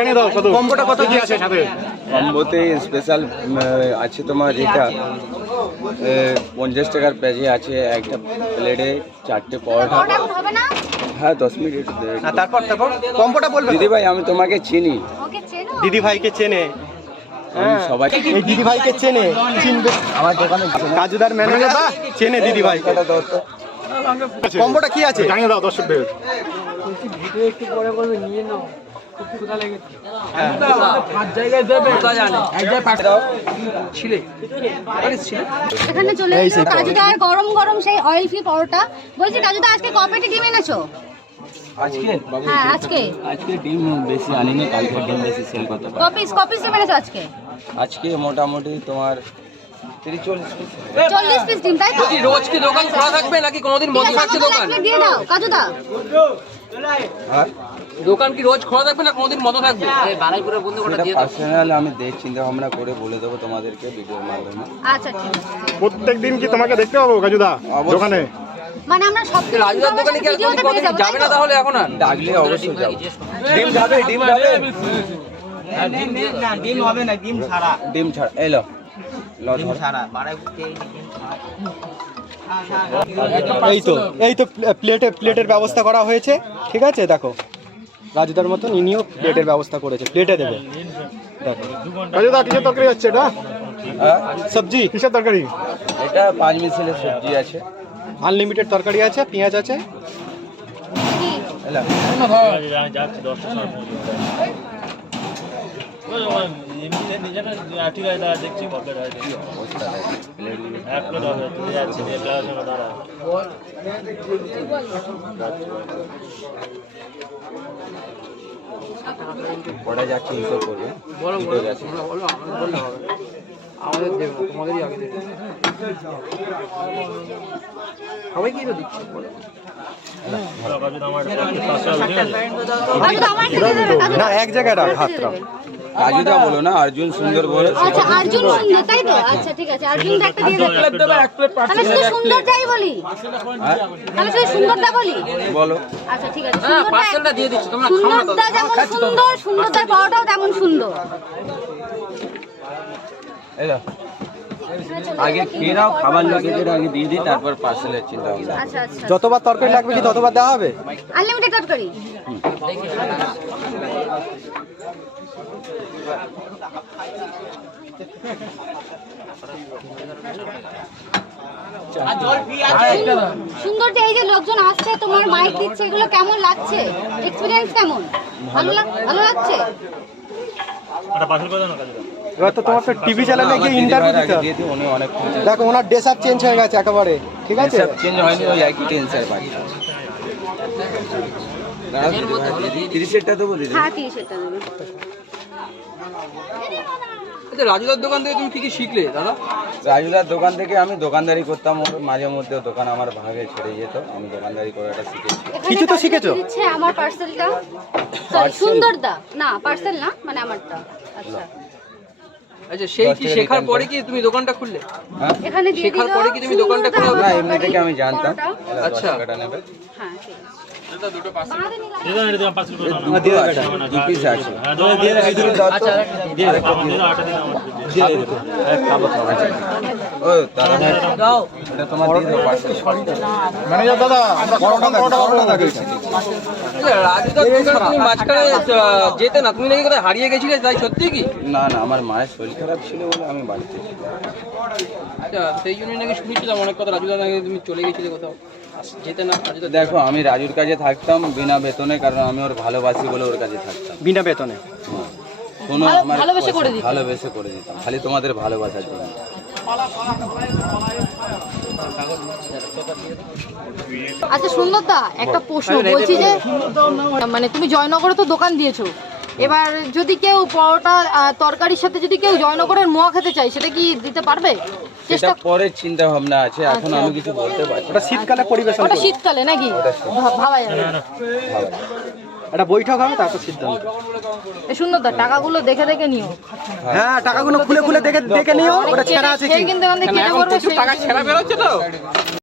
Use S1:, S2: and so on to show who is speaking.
S1: জানিয়ে দাও কত? কম্বোটা কত কি আছে সাথে?
S2: কম্বোতে স্পেশাল আছে তোমার এটা পঞ্চাশ টাকার প্যাজে আছে একটা প্লেটে চারটে পরোটা। হ্যাঁ দশ মিনিট
S1: আর তারপর তারপর। কম্বোটা বলবে
S2: দিদি ভাই আমি তোমাকে চিনি।
S3: ওকে
S1: দিদি ভাইকে চেনে।
S2: আমি সবাই
S1: এই দিদি ভাইকে চেনে। চিনবে।
S2: আমার দোকানে
S1: কাজুদার ম্যানেজার চেনে দিদি ভাই
S2: টাকাটা
S1: কম্বোটা কি আছে?
S4: জানিয়ে দাও দর্শকদের।
S3: এখানে চলে এসো কাজুদার গরম গরম সেই অয়েল ফ্রি পরোটা। বলছি কাজুদা আজকে কপেটি ডিম এনেছো?
S2: আজকে?
S3: হ্যাঁ আজকে।
S2: আজকে ডিম বেশি আনিনি কালকে ডিম বেশি সেল করতে পারি
S3: কপিস কপিস ডিম এনেছো আজকে?
S2: আজকে মোটামুটি তোমার তিরিশ চল্লিশ piece।
S3: পিস ডিম তাই তো?
S5: রোজ কি দোকান খোলা থাকবে নাকি কোনোদিন বন্ধ থাকছে দোকান?
S3: দিয়ে দাও কাজুদা
S2: আর
S5: দোকান কি রোজ খোলা থাকবে না কোনোদিন বন্ধ থাকবে? বারাইপুরে বন্ধ
S2: সেটা পার্সোনাল আমি দেখ চিন্তা ভাবনা করে বলে দেবো তোমাদেরকে ভিডিওর মাধ্যমে।
S3: আচ্ছা ঠিক আছে।
S4: প্রত্যেক দিন কি তোমাকে দেখতে পাবো
S2: অবশ্যই।
S4: দোকানে?
S3: মানে আমরা সব
S5: রাজুদার দোকানে কি
S3: যাবে
S5: না তাহলে এখন আর?
S2: ডাকলে অবশ্যই যাব। ডিম খাবে? ডিম খাবে?
S6: ডিম হবে না ডিম ছাড়া।
S2: ডিম ছাড়া। এলো লো।
S6: ছাড়া বাড়াই ডিম
S1: এই তো এই তো প্লেটে প্লেটের ব্যবস্থা করা হয়েছে। ঠিক আছে দেখো। রাজুদার মতন ইনিও প্লেটের ব্যবস্থা করেছে প্লেটে দেবে। দেখো।
S4: কাজুদা কিসের তরকারি যাচ্ছে এটা?
S2: হ্যাঁ?
S1: সবজি?
S4: কিসের তরকারি?
S2: এটা পাঁচ মিশালের সবজি আছে।
S1: আনলিমিটেড তরকারি আছে পেঁয়াজ আছে?
S2: এলো। অবস্থা দেখো, প্লেটগুলো। কটা যাচ্ছে হিসেব করবে।
S5: আমাদের দেবে তোমাদেরই আগে দেবে। সবাই কি তো দিচ্ছে?
S1: না এক জায়গায় রাখ হাতটা।
S2: কাজুদা বলো না অর্জুন সুন্দর বলে
S3: আচ্ছা অর্জুন সুন্দর তাই তো? আচ্ছা ঠিক আছে অর্জুন একটা দিয়ে দেবে। তাহলে শুধু সুন্দর যাই বলি।
S2: হ্যাঁ?
S3: তাহলে শুধু সুন্দরটা বলি?
S2: বলো।
S3: আচ্ছা ঠিক আছে
S5: হ্যাঁ পার্সেলটা দিয়ে দিচ্ছি তোমরা খাও না তো।
S3: সুন্দরটা যেমন সুন্দর সুন্দরটার পাওয়াটাও তেমন সুন্দর।
S2: এলো আগে খেয়ে নাও খাবার লোকেদের আগে দিয়ে দিই তারপর পার্সেলের চিন্তা ভাবনা।
S3: আচ্ছা আচ্ছা
S1: যতবার তরকারি লাগবে কি ততবার দেওয়া হবে?
S3: আনলিমিটেড তরকারি। সুন্দর যে এই যে লোকজন আসছে তোমার মাইক দিচ্ছে এগুলো কেমন লাগছে? এক্সপিরিয়েন্স কেমন? ভালো লাগছে?
S1: এবার তো তোমার টিভি চ্যানেলে গিয়ে ইন্টারভিউ দিতে হবে।
S2: উনি অনেক
S1: দেখো ওনার ড্রেস আপ চেঞ্জ হয়ে গেছে একেবারে ঠিক আছে?
S2: চেঞ্জ হয়নি ওই একই তিরিশেরটা দেবো দিদি?
S3: হ্যাঁ
S5: আচ্ছা রাজুদার দোকান থেকে তুমি কি কি শিখলে দাদা?
S2: রাজুদার দোকান থেকে আমি দোকানদারি করতাম ওর মাঝে মধ্যে দোকান আমার ভাগে ছেড়ে যেত আমি দোকানদারি করে একটা শিখেছি।
S1: কিছু তো শিখেছো?
S3: দিচ্ছে আমার পার্সেলটা সুন্দর দা। না পার্সেল না মানে আমারটা। আচ্ছা।
S5: আচ্ছা সেই কি শেখার পরে কি তুমি দোকানটা খুললে?
S2: হ্যাঁ?
S3: এখানে দিয়ে
S5: শেখার পরে কি তুমি দোকানটা
S3: খুললে?
S5: খোলা-
S2: না এমনি থেকে আমি জানতাম।
S5: আচ্ছা।
S2: নেবে।
S3: হ্যাঁ
S5: দুটো
S2: দিয়ে
S4: থাকে
S5: আচ্ছা। যেতে না তুমি নাকি কোথায় হারিয়ে গেছিলে তাই সত্যি কি?
S2: না না আমার মায়ের শরীর খারাপ ছিল বলে আমি বাড়িতে ছিলাম।
S5: আচ্ছা সেই জন্যই নাকি শুনেছিলাম অনেক কথা রাজুদা নাকি তুমি চলে গেছিলে কোথাও। যেতে না
S2: দেখো আমি রাজুর কাছে থাকতাম বিনা বেতনে কারণ আমি ওর ভালোবাসি বলে ওর কাছে থাকতাম।
S1: বিনা বেতনে।
S2: কোনো আমার করে দিতাম ভালোবেসে করে দিতাম। খালি তোমাদের ভালোবাসার জন্য।
S7: আচ্ছা সুন্দরদা একটা প্রশ্ন। বলছি যে মানে তুমি জয়নগরে তো দোকান দিয়েছ। এবার যদি কেউ পরোটা তরকারির সাথে যদি কেউ জয়নগরের মোয়া খেতে চায় সেটা কি দিতে পারবে? চেষ্টা
S2: পরে চিন্তা ভাবনা আছে এখন আমি কিছু বলতে পারছি না।
S1: ওটা শীতকালে পরিবেশন
S7: ওটা শীতকালে নাকি? ভা- ভাবা যাবে।
S1: একটা বৈঠক হবে তারপর সিদ্ধান্ত।
S7: এ সুন্দরদা টাকাগুলো দেখে দেখে নিও।
S1: হ্যাঁ টাকাগুলো খুলে খুলে দেখে দেখে নিও ওটা ছেঁড়া আছে কি?
S7: কিন্তু
S5: টাকা ছেঁড়া বেরোচ্ছে তো।